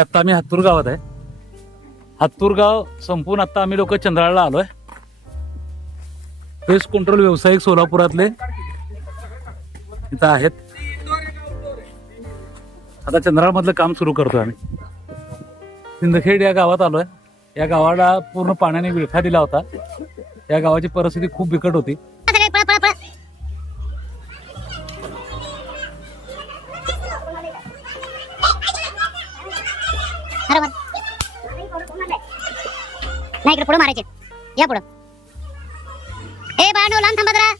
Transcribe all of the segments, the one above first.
आता आम्ही हत्तूर गावात आहे. हत्तूर गाव संपून आता आम्ही लोक चंद्राळला आलोय. पेस्ट कंट्रोल व्यावसायिक सोलापुरातले इथं आहेत. आता चंद्राळ मधलं काम सुरू करतोय आम्ही. सिंदखेड या गावात आलोय. या गावाला पूर्ण पाण्याने विळखा दिला होता. या गावाची परिस्थिती खूप बिकट होती. नाही इकडे पुढे मारायचे. या पुढे ए बाळांनो लांब थांबा जरा.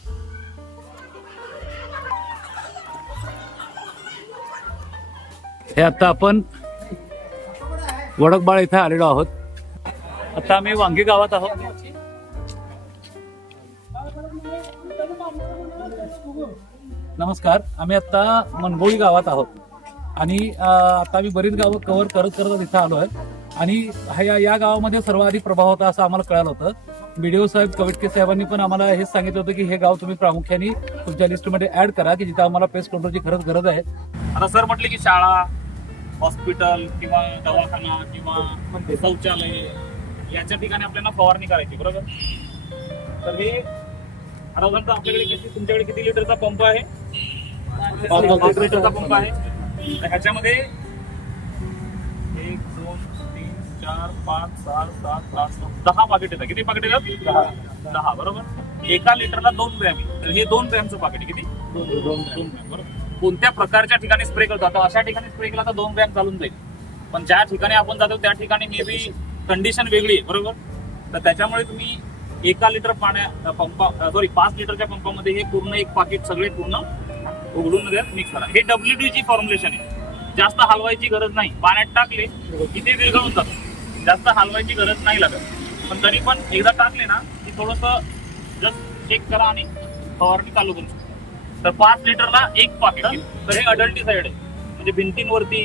हे आता आपण वडकबाळ इथे आलेलो आहोत. आता आम्ही वांगी गावात आहोत. नमस्कार. आम्ही आता मनगोळी गावात आहोत आणि आता आम्ही बरीच गावं कव्हर करत करत इथं आलो आहे. आणि या गावामध्ये सर्वाधिक प्रभाव होता असं आम्हाला कळालं होतं. बीडीओ साहेब कविटके साहेबांनी पण आम्हाला हेच सांगितलं होतं की हे गाव तुम्ही प्रामुख्याने तुमच्या लिस्टमध्ये ऍड करा की जिथं आम्हाला पेस्ट कंट्रोलची खरंच गरज आहे. आता सर म्हटले की शाळा, हॉस्पिटल किंवा दवाखाना किंवा शौचालय याच्या ठिकाणी आपल्याला फवारणी करायची, बरोबर. तर हे आता उदाहरणार्थ आपल्याकडे तुमच्याकडे किती लिटरचा पंप आहे? 5 लिटरचा पंप आहे. तर ह्याच्यामध्ये 1 2 3 4 5 6 7 8 9 10 पाकिट येतात. किती पाकिट येतात? 10, बरोबर. एका लिटरला 2 ग्रॅम आहे. तर हे 2 ग्रॅमचं पाकिट किती? 2 ग्रॅम, बरोबर. कोणत्या प्रकारच्या ठिकाणी स्प्रे करतो? आता अशा ठिकाणी स्प्रे केला तर 2 ग्रॅम चालून जाईल. पण ज्या ठिकाणी आपण जातो त्या ठिकाणी मे बी कंडिशन वेगळी आहे, बरोबर. तर त्याच्यामुळे तुम्ही एका लिटर पंपा 5 लिटरच्या पंपामध्ये हे पूर्ण एक पाकिट सगळे पूर्ण उघडून मिक्स करा. हे WD फॉर्म्युलेशन आहे. जास्त हलवायची गरज नाही. पाण्यात टाकले की ते विरघळून जातं. जास्त हलवायची गरज नाही लागत. पण तरी पण एकदा टाकले ना की थोडस जस्ट चेक करा आणि फवारणी चालू करू. तर 5 लिटरला एक पाकिट. तर हे अडल्टिसाइड आहे. म्हणजे भिंतींवरती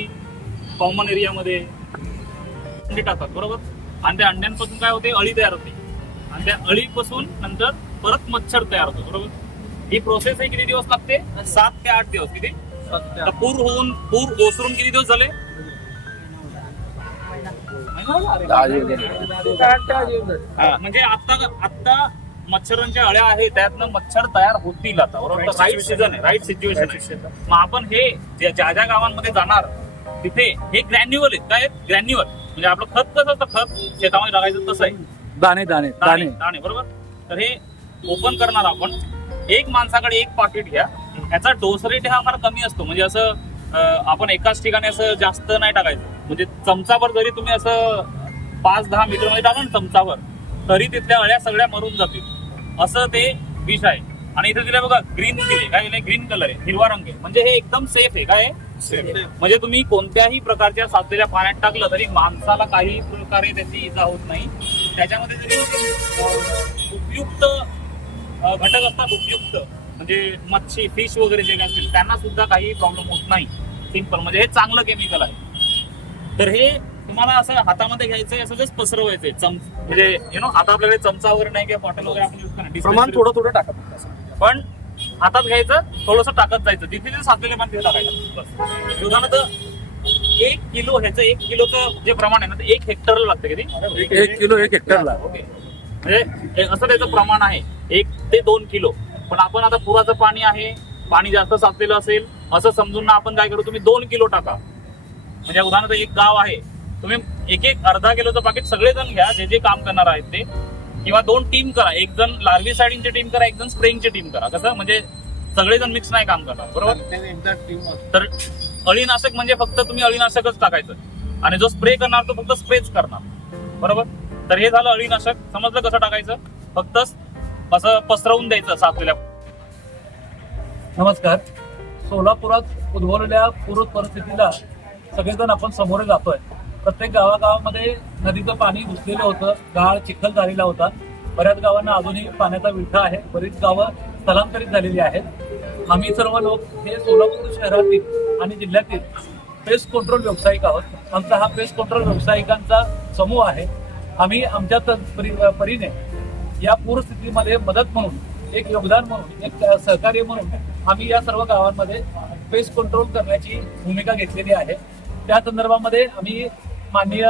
कॉमन एरियामध्ये अंडी टाकतात, बरोबर. आणि त्या अंड्यांपासून काय होते? अळी तयार होते. आणि त्या अळीपासून नंतर परत मच्छर तयार होतो, बरोबर. ही प्रोसेस आहे. किती दिवस लागते? 7 ते 8 दिवस. किती? पूर ओसरून किती दिवस झाले? म्हणजे आता मच्छरांच्या अळ्या आहेत त्यातनं मच्छर तयार होतील आता, बरोबर. राईट सीझन आहे, राईट सिच्युएशन आहे. मग आपण हे ज्या ज्या गावांमध्ये जाणार तिथे हे ग्रॅन्युअल आहेत. काय ग्रॅन्युअल म्हणजे आपलं खत कसं असतं, खत शेतामध्ये टाकायचं तसं आहे. दाणे दाणे दाणे दाणे, बरोबर. तर हे ओपन करणार आपण. एक माणसाकडे एक पाकिट घ्या. याचा डोस रेट हा फार कमी असतो. म्हणजे असं आपण एकाच ठिकाणी असं जास्त नाही टाकायचं. म्हणजे चमचाभर जरी तुम्ही असं 5-10 मीटर मध्ये टाका ना चमचाभर, तरी तिथल्या अळ्या सगळ्या मरून जातील. असं ते विष आहे. आणि इथे दिले बघा ग्रीन दिले. काय नाही, ग्रीन कलर आहे, हिरवा रंग आहे. म्हणजे हे एकदम सेफ आहे. काय म्हणजे तुम्ही कोणत्याही प्रकारच्या साचलेल्या पाण्यात टाकलं तरी माणसाला काही प्रकारे त्याची इजा होत नाही. त्याच्यामध्ये जरी उपयुक्त घटक असतात, उपयुक्त म्हणजे मच्छी, फिश वगैरे जे काय असतील त्यांना सुद्धा काही प्रॉब्लेम होत नाही. सिंपल म्हणजे हे चांगलं केमिकल आहे. तर हे तुम्हाला असं हातामध्ये घ्यायचंय, असं जस्ट पसरवायचंय. म्हणजे आता आपल्याकडे चमचा वगैरे नाही किंवा बॉटल वगैरे आपण यूज करणार, प्रमाण थोडं टाकत. पण हातात घ्यायचं, थोडंसं टाकत जायचं. तिथे जे साचलेले पाणी तिथे टाकायचं. बस. उदाहरणार्थ 1 किलो ह्याचं 1 किलोचं जे प्रमाण आहे ना ते 1 हेक्टरला लागतं. किती? 1 किलो 1 हेक्टरला. ओके. म्हणजे असं त्याचं प्रमाण आहे 1 ते 2 किलो. पण आपण आता पुराचं पाणी आहे, पाणी जास्त साचलेलं असेल असं समजून ना आपण काय करू, तुम्ही 2 किलो टाका. म्हणजे उदाहरणार्थ एक गाव आहे, तुम्ही एक अर्धा किलोचं पाकिट सगळेजण घ्या जे जे काम करणार आहेत ते. किंवा 2 टीम करा. एक जण लार्वी सायडिंगची टीम करा, एक जण स्प्रेइंगची टीम करा. कसं म्हणजे सगळेजण मिक्स नाही काम करणार, बरोबर. तर अळीनाशक म्हणजे फक्त तुम्ही अळीनाशकच टाकायचं आणि जो स्प्रे करणार तो फक्त स्प्रेच करणार, बरोबर. तर हे झालं अळीनाशक. समजलं कसं टाकायचं? फक्त असं पसरवून द्यायचं साचलेल्या. नमस्कार. सोलापुरात उद्भवलेल्या पूर परिस्थितीला सगळेजण आपण सामोरे जातोय. प्रत्येक गावागावामध्ये नदीचं पाणी घुसलेलं होतं, गाळ चिखल झालेला होता. बऱ्याच गावांना अजूनही पाण्याचा विळखा आहे. बरीच गावं स्थलांतरित झालेली आहेत. आम्ही सर्व लोक हे सोलापूर शहरातील आणि जिल्ह्यातील पेस्ट कंट्रोल व्यावसायिक आहोत. आमचा हा पेस्ट कंट्रोल व्यावसायिकांचा समूह आहे. आम्ही आमच्या परीने या पूरस्थितीमध्ये मदत म्हणून, एक योगदान म्हणून, एक सहकार्य म्हणून आम्ही या सर्व गावांमध्ये पेस्ट कंट्रोल करण्याची भूमिका घेतलेली आहे. त्या संदर्भामध्ये आम्ही माननीय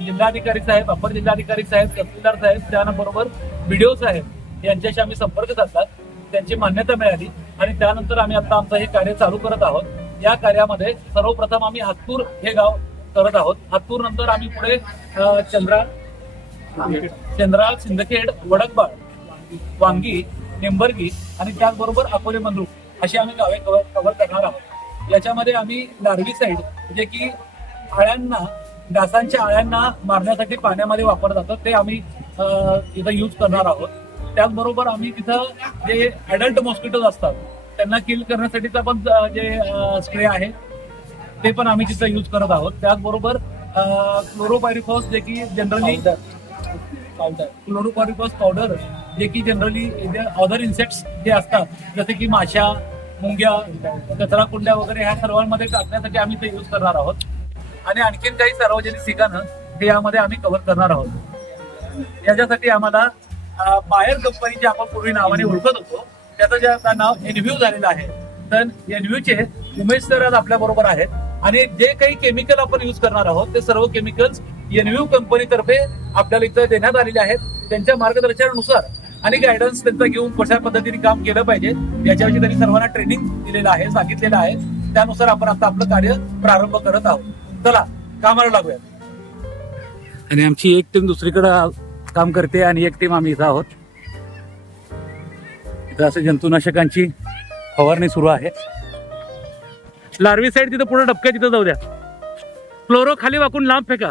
जिल्हाधिकारी साहेब, अपर जिल्हाधिकारी साहेब, तहसीलदार साहेब, त्याबरोबर BDO साहेब यांच्याशी आम्ही संपर्क साधलात. त्यांची मान्यता मिळाली आणि त्यानंतर आम्ही आता आमचं हे कार्य चालू करत आहोत. या कार्यामध्ये सर्वप्रथम आम्ही हातूर हे गाव करत आहोत. हातूर नंतर आम्ही पुढे चंद्राळ, सिंदखेड, वडकबाळ, वांगी, निंबर्गी आणि त्याचबरोबर अकोले मंद्रुप अशी आम्ही गावे कव्हर करणार आहोत. याच्यामध्ये आम्ही लार्विसाईड जे की अळ्यांना, डासांच्या अळ्यांना मारण्यासाठी पाण्यामध्ये वापरलं जातं ते आम्ही इथं यूज करणार आहोत. त्याचबरोबर आम्ही तिथं जे ऍडल्ट मॉस्किटोज असतात त्यांना किल करण्यासाठीचा पण जे स्प्रे आहे ते पण आम्ही तिथं यूज करत आहोत. त्याचबरोबर क्लोरोपायरिफॉस जे की जनरली क्लोरोपायरिफॉस पावडर जे की जनरली अदर इन्सेक्ट्स जे असतात जसे की माशा, मुंग्या, कचरा कुंड्या वगैरे ह्या सर्वांमध्ये टाकण्यासाठी आम्ही ते यूज करणार आहोत. आणि आणखीन काही सार्वजनिक ठिकाणं हे यामध्ये आम्ही कव्हर करणार आहोत. याच्यासाठी आम्हाला बायर कंपनी जे आपण पूर्वी नावाने ओळखत होतो त्याचं जे आता नाव एनव्ह्यू झालेलं आहे. तर एनव्ह्यूचे उमेश सर आज आपल्या बरोबर आहेत आणि जे काही केमिकल आपण यूज करणार आहोत ते सर्व केमिकल्स एनव्ह्यू कंपनीतर्फे आपल्याला इथं देण्यात आलेले आहेत. त्यांच्या मार्गदर्शनानुसार आणि गायडन्स त्यांचा घेऊन कशा पद्धतीने काम केलं पाहिजे याच्याविषयी त्यांनी सर्वांना ट्रेनिंग दिलेलं आहे, सांगितलेलं आहे. त्यानुसार आपण आता आपलं कार्य प्रारंभ करत आहोत. चला कामाला लागूया. आणि आमची एक टीम दुसरीकडे काम करते आणि एक टीम आम्ही इथं आहोत. इथं असं जंतुनाशकांची फवारणी सुरू आहे. लार्विसाईड तिथं पुढे डबक्या तिथं जाऊ द्या. क्लोरो खाली वाकून लांब फेका.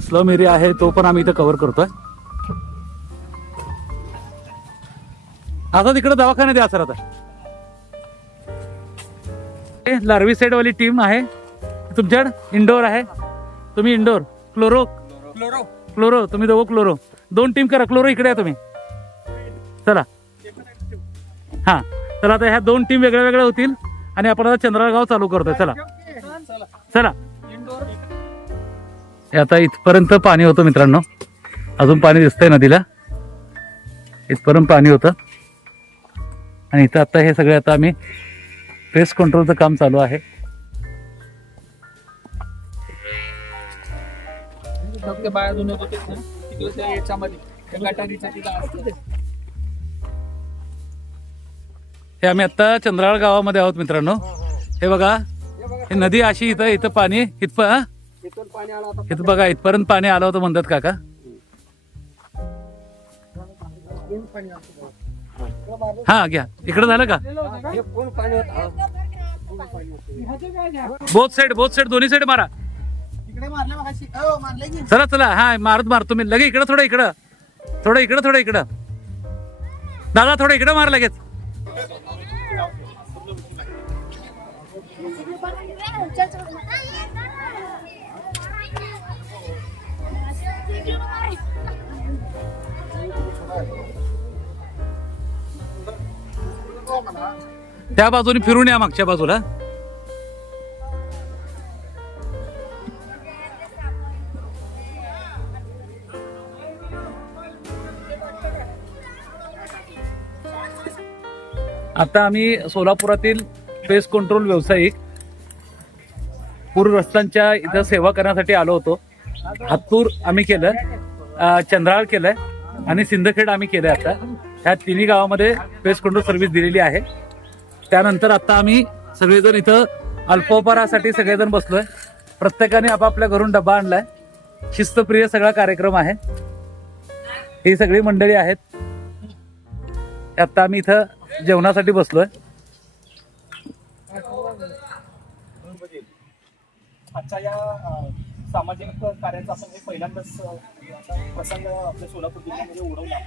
स्लम एरिया आहे तो पण आम्ही इथं कव्हर करतोय. आता तिकडे दवाखान्यात द्या सर. आता लार्विसाईड वाली टीम आहे तुमच्याकडे. इंडोर आहे, तुम्ही इंडोर. क्लोरो क्लोरो क्लोरो तुम्ही दोघं क्लोरो. 2 टीम करा. क्लोरो इकडे आहे तुम्ही. चला हा चला आता ह्या 2 टीम वेगळ्या वेगळ्या होतील आणि आपण आता चंद्राळगाव चालू करतोय. चला चला. आता इथपर्यंत पाणी होतं मित्रांनो. अजून पाणी दिसतंय नदीला. इथपर्यंत पाणी होतं आणि इथं आता हे सगळे आता आम्ही पेस्ट कंट्रोलचं काम चालू आहे. हे आम्ही आता चंद्राळ गावामध्ये आहोत मित्रांनो. हे बघा हे नदी अशी इथं पाणी इथं बघा इथपर्यंत पाणी आलं होतं म्हणतात काका. हा घ्या. इकडे झालं का? बोथ साइड दोन्ही साइड मारा. चला चला. हा मार तुम्ही लगे. इकडं थोडं इकडं दादा थोडं इकडं मार लगेच. त्या बाजूने फिरून या मागच्या बाजूला. आता आम्ही सोलापुरातील पेस्ट कंट्रोल व्यावसायिक पूर रस्त्यांच्या इथं सेवा करण्यासाठी आलो होतो. हातूर आम्ही केलं, चंद्राळ केलंय आणि सिंदखेड आम्ही केलंय. आता ह्या तिन्ही गावामध्ये पेस्ट कंट्रोल सर्व्हिस दिलेली आहे. त्यानंतर आता आम्ही सगळेजण इथं अल्पोपहारासाठी सगळेजण बसलोय. प्रत्येकाने आपापल्या घरून डबा आणलाय. शिस्तप्रिय सगळा कार्यक्रम आहे. ही सगळी मंडळी आहेत. आता आम्ही इथं जेवणासाठी बसलोय. आजच्या या सामाजिक कार्याचा आपण हे पहिल्यांदाच प्रसंग आपल्या सोलापूर जिल्ह्यामध्ये उडवला.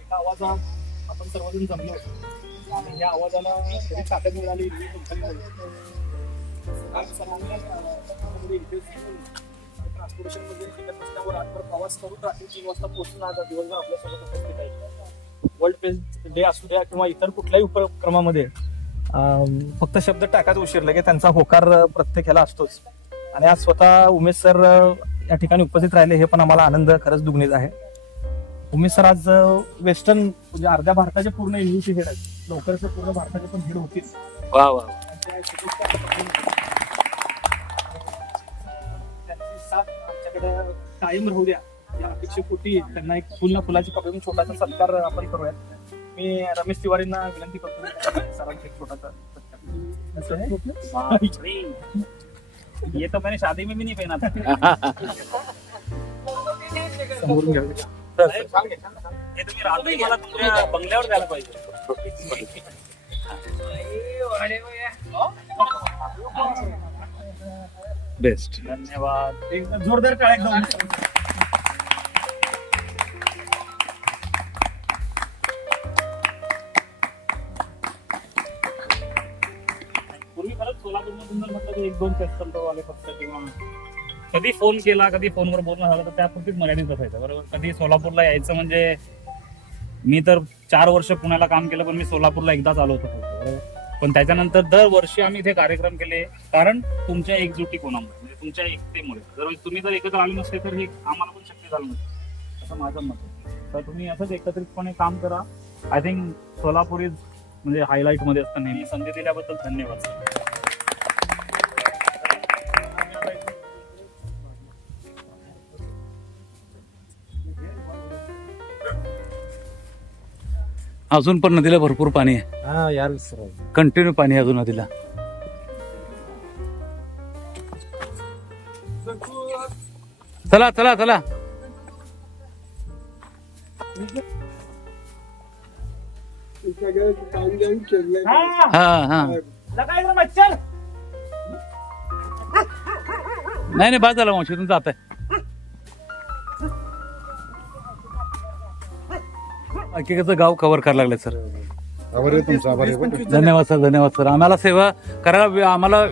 एका आवाजात आपण सर्वजण जमलो आणि या आवाजाला तरी ताकद मिळाली. ट्रान्सपोर्टेशन मध्ये शिकत असल्यावर आजवर प्रवास करून रात्री 3 वाजता पोहोचून आज दिवसभर आपल्यासोबत उपस्थित आहे. वर्ल्ड प्रेस डे असू द्या किंवा इतर कुठल्याही उपक्रमामध्ये फक्त शब्द टाकायचा उशीर लगे त्यांचा होकार प्रत्येक ह्याला असतोच. आणि आज स्वतः उमेश सर या ठिकाणी उपस्थित राहिले हे पण आम्हाला आनंद खरंच दुग्नीच आहे. उमेश सर आज वेस्टर्न म्हणजे अर्ध्या भारताचे पूर्ण इंग्लिश हेड आहेत, लवकरच पूर्ण भारताचे पण हेड होतील. वा वा. त्यांची साथ आमच्याकडे कायम राहू द्या या अपेक्षेपोटी त्यांना एक फुल ना फुलाची पकडून छोटासा सत्कार आपण करूयात. मी रमेश तिवारींना विनंती करतो सरांचा एक छोटासा सत्कार. ये तो मैंने शादी में भी नहीं पहना था. समोरून घ्या. हे तुम्ही रात्री मला तुमच्या बंगल्यावर जायला पाहिजे. बेस्ट. धन्यवाद. एकदम जोरदार टाळ्या एकदम. पूर्वी खरंच सोलापूरमधून जर म्हटलं की 1-2 वाले फक्त किंवा कधी फोन केला, कधी फोनवर बोलणं झालं तर त्यापुरतीच मर्यादित असायचं बरोबर. कधी सोलापूरला यायचं म्हणजे मी तर 4 वर्ष पुण्याला काम केलं पण मी सोलापूरला एकदाच आलो होतो फक्त बरोबर. पण त्याच्यानंतर दरवर्षी आम्ही इथे कार्यक्रम केले कारण तुमच्या एकजुटी कोणामुळे म्हणजे तुमच्या एकतेमुळे. जर तुम्ही जर एकत्र आले नसते तर हे आम्हाला पण शक्य झालं नसतं असं माझं मत आहे. तर तुम्ही असंच एकत्रितपणे काम करा. आय थिंक सोलापूर इज म्हणजे हायलाईट मध्ये असतं नेहमी. संधी दिल्याबद्दल धन्यवाद. अजून पण नदीला भरपूर पाणी आहे. हा यार कंटिन्यू पाणी आहे अजून नदीला. चला चला चला. हा हा. नाही नाही बाद झाला मावशी तुम्ही जात आहे. बाकीचं गाव कव्हर करायला लागले सर. धन्यवाद सर. धन्यवाद सर. आम्हाला सेवा करायला आम्हाला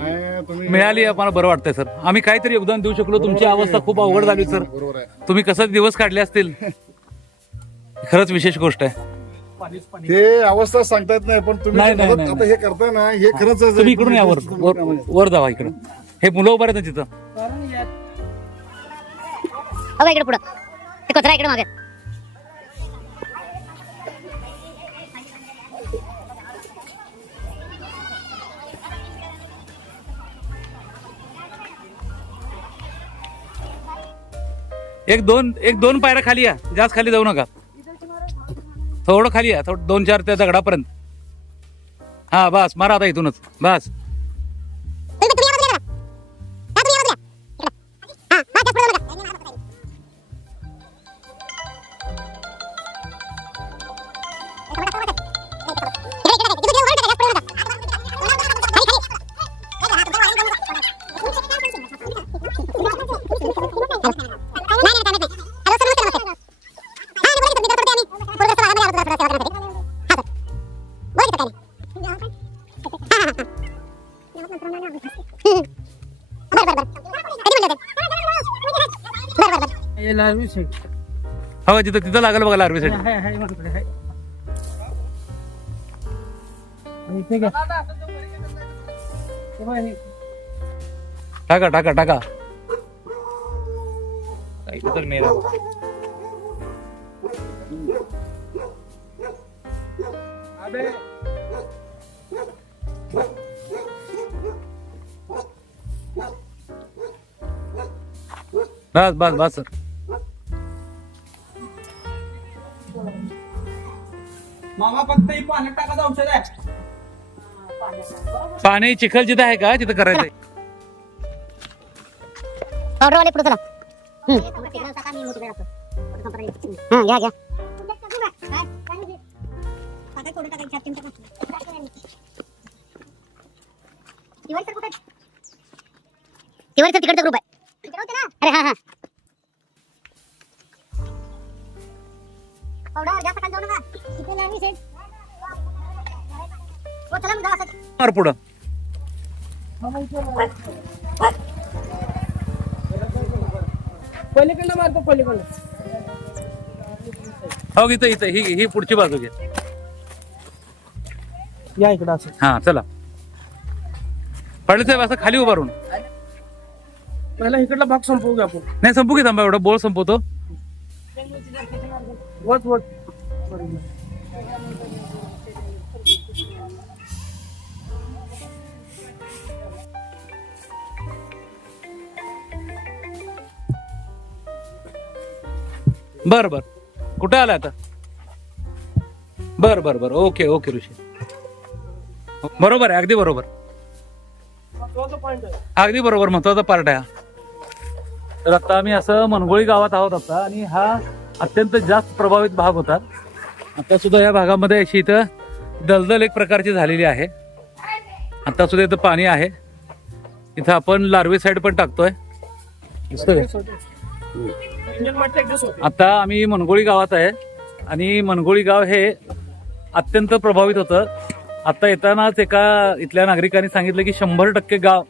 मिळाली आम्हाला बरं वाटतंय सर. आम्ही काहीतरी योगदान देऊ शकलो. तुमची अवस्था खूप अवघड झाली सर. तुम्ही कसं दिवस काढले असतील खरंच विशेष गोष्ट आहे. ते अवस्था सांगता येत नाही पण तुम्ही नाही, जे नाही, मदत नाही, आता हे करताय ना हे खरंच तुम्ही इकडून या वर वर जावा इकडं. हे मुलं उभं आहेत ना तिथं. हो इकडे पुढं ते कचरा इकडे मागे. एक दोन पायऱ्या खाली या. जास्त खाली जाऊ नका. थोडं खाली या. थोडं 2-4 त्या दगडापर्यंत. हा बस मारा आता इथूनच बस. हो तिथं लागल बघा लार्वेसाठी. टाका टाका टाका. इथं तर मेरा बस बस बस सर. मामा फक्त ही पाण्यात टाकायचं औषध आहे. पाणी चिखल जिथं आहे का तिथं करायचंय. ऑर्डरवाले पुढे चला. हा घ्या घ्या. तिवारीचा तिकडचा ग्रुप आहे. अरे हा हा. पुढं पलीकडनं मारतो पलीकडनं. हो इथं इथं ही पुढची बाजू घ्या. या इकडं असं. हा चला पाटील साहेब असं खाली उभा राहून. पहिला इकडला भाग संपवू घ्या आपण. नाही संपू की थांबा, एवढं बोल संपवतो. वट वट. बर बर कुठं आला आता? बर बर बर ओके ओके ऋषी, बरोबर आहे, अगदी बरोबर, महत्वाचा पॉइंट आहे. अगदी बरोबर, महत्वाचा पार्ट आहे हा. तर आता आम्ही असं मनगोळी गावात आहोत आता, आणि हा अत्यंत जास्त प्रभावित भाग होता. आता सुद्धा या भागामध्ये अशी इथं दलदल एक प्रकारची झालेली आहे. आता सुद्धा इथं पाणी आहे. इथं आपण लार्वे साईड पण टाकतोय. दिसतोय का? इंजिन मध्ये ऍडजस्ट होते. आता आम्ही मनगोळी गावात आहे, आणि मनगोळी गाव हे अत्यंत प्रभावित होतं. आता येतानाच एका इथल्या नागरिकांनी सांगितलं की 100% गाव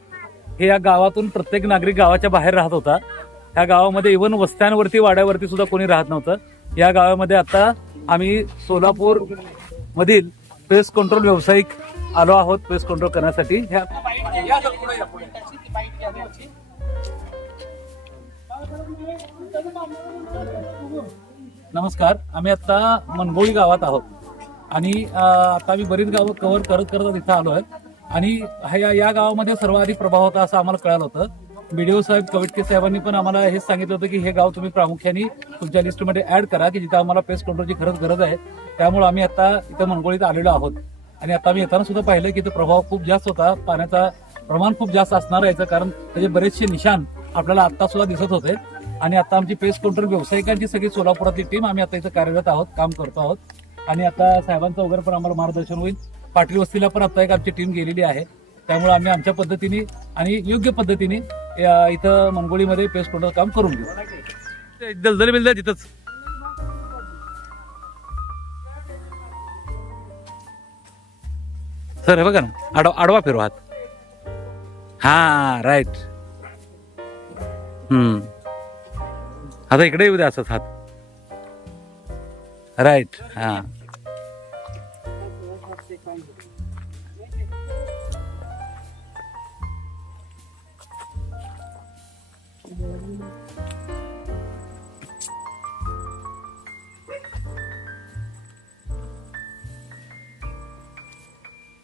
हे या गावातून प्रत्येक नागरिक गावाच्या बाहेर राहत होता. ह्या गावामध्ये इव्हन वस्त्यांवरती वाड्यावरती सुद्धा कोणी राहत नव्हतं. या गावामध्ये आता आम्ही सोलापूर मधील पेस्ट कंट्रोल व्यावसायिक आलो आहोत पेस्ट कंट्रोल करण्यासाठी. नमस्कार, आम्ही आता मनगोळी गावात आहोत, आणि आता आम्ही बरीच गावं कव्हर करत करत इथं आलोय. आणि या गावामध्ये सर्वाधिक प्रभाव होता असं आम्हाला कळालं होतं. बीडीओ साहेब कवटके साहेबांनी पण आम्हाला हेच सांगितलं होतं की हे गाव तुम्ही प्रामुख्याने तुमच्या लिस्टमध्ये ऍड करा की जिथं आम्हाला पेस्ट कंट्रोलची खरंच गरज आहे. त्यामुळे आम्ही आता इथं मनगोळीत आलेलो आहोत. आणि आता आम्ही येताना सुद्धा पाहिलं की इथं प्रभाव खूप जास्त होता, पाण्याचा प्रमाण खूप जास्त असणार याचं कारण त्याचे बरेचसे निशाण आपल्याला आता सुद्धा दिसत होते. आणि आता आमची पेस्ट कंट्रोल व्यावसायिकांची सगळी सोलापुरातली टीम आम्ही आता इथं कार्यरत आहोत, काम करतो आहोत. आणि आता साहेबांचं वगैरे पण आम्हाला मार्गदर्शन होईल. पाटील वस्तीला पण आता एक आमची टीम गेलेली आहे. त्यामुळे आम्ही आमच्या पद्धतीने आणि योग्य पद्धतीने इथं मनगोळीमध्ये पेस्ट कंट्रोल काम करून घेऊ. दलदल बिलदल तिथंच. सर हे बघा ना, आडवा फिरवा हात. हा राईट. आता इकडे येऊ द्या असंच हात. राईट. हा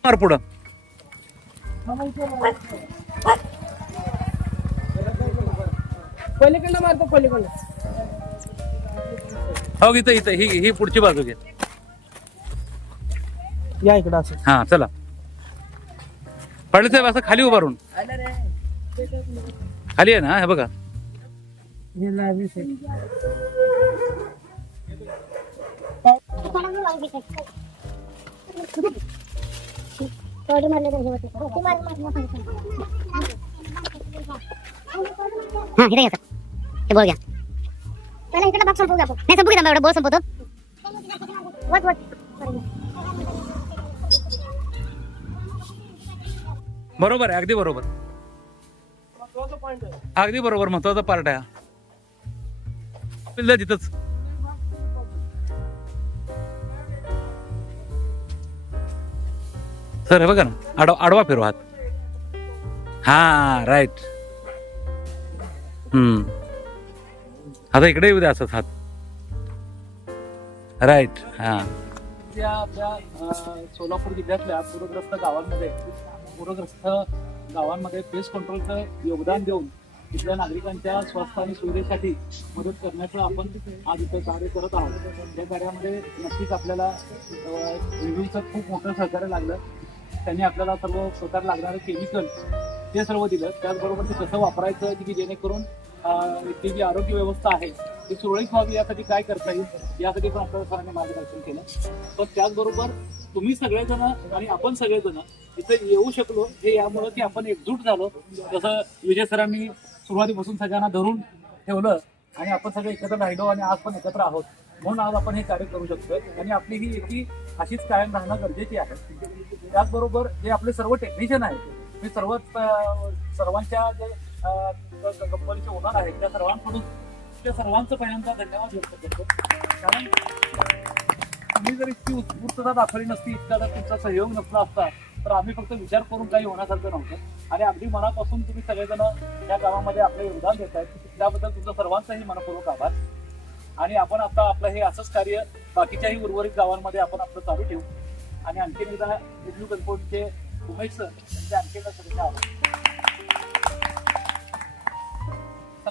मार पुढं. पलीकडनं मारतो पलीकडनं. हो इथं इथं ही पुढची बाजू घ्या. या इकडं असं. हा चला पाटील साहेब असं खाली उभा राहून. खाली आहे ना, हे बघा. हे लावी साईड. हा इथे घ्या ते बोल घ्या. पहिला इकडला भाग संपवू घ्या आपण. नाही संपू की थांबा, एवढं बोल संपवतो. वट वट. बरोबर आहे, अगदी बरोबर, महत्वाचा पॉइंट आहे. अगदी बरोबर, महत्वाचा पार्ट आहे हा. पिल्लं तिथंच. सर हे बघा ना, आडवा फिरवा हात. हा राईट. आता इकडे येऊ द्या असंच हात. राईट. हा त्या सोलापूर जिल्ह्यातल्या पूरग्रस्त गावांमध्ये पेस्ट कंट्रोलचं योगदान देऊन तिथल्या नागरिकांच्या स्वास्थ्य आणि सुविधेसाठी मदत करण्याचं आपण आज इथं कार्य करत आहोत. या कार्यामध्ये नक्कीच आपल्याला रिव्ह्यूचं खूप मोठं सहकार्य लागलं. त्यांनी आपल्याला सर्व प्रकार लागणारं केमिकल ते सर्व दिलं. त्याचबरोबर ते कसं वापरायचं की जेणेकरून इथली जी आरोग्य व्यवस्था आहे ती सुरळीत व्हावी यासाठी काय करता येईल यासाठी पण आपल्याला सरांनी मार्गदर्शन केलं. पण त्याचबरोबर तुम्ही सगळेजण आणि आपण सगळेजण इथे येऊ शकलो हे यामुळं की आपण एकजूट झालो. जसं विजय सरांनी सुरुवातीपासून सगळ्यांना धरून ठेवलं आणि आपण सगळे एकत्र राहिलो आणि आज पण एकत्र आहोत. म्हणून आज आपण हे कार्य करू शकतोय आणि आपली ही एकी अशीच कायम राहणं गरजेची आहे. त्याचबरोबर जे आपले सर्व टेक्निशियन आहेत मी सर्वांच्या जे कंपनीचे ओनर आहेत त्या सर्वांचं पहिल्यांदा धन्यवाद व्यक्त करतो. कारण तुम्ही जर इतकी उत्स्फूर्तता दाखवली नसती, इतका जर तुमचा सहयोग नसला असता तर आम्ही फक्त विचार करून काही होण्यासारखं नव्हतं. आणि अगदी मनापासून तुम्ही सगळेजण या गावामध्ये आपलं योगदान देत आहेत त्याबद्दल तुमचं सर्वांचाही मनपूर्वक आभार. आणि आपण आता आपलं हे असंच कार्य बाकीच्याही उर्वरित गावांमध्ये आपण आपलं चालू ठेवू. आणि आणखीन एकदा कंपोर्टचे उमेश सर यांचे आणखी एकदा सगळ्यांचे आभार.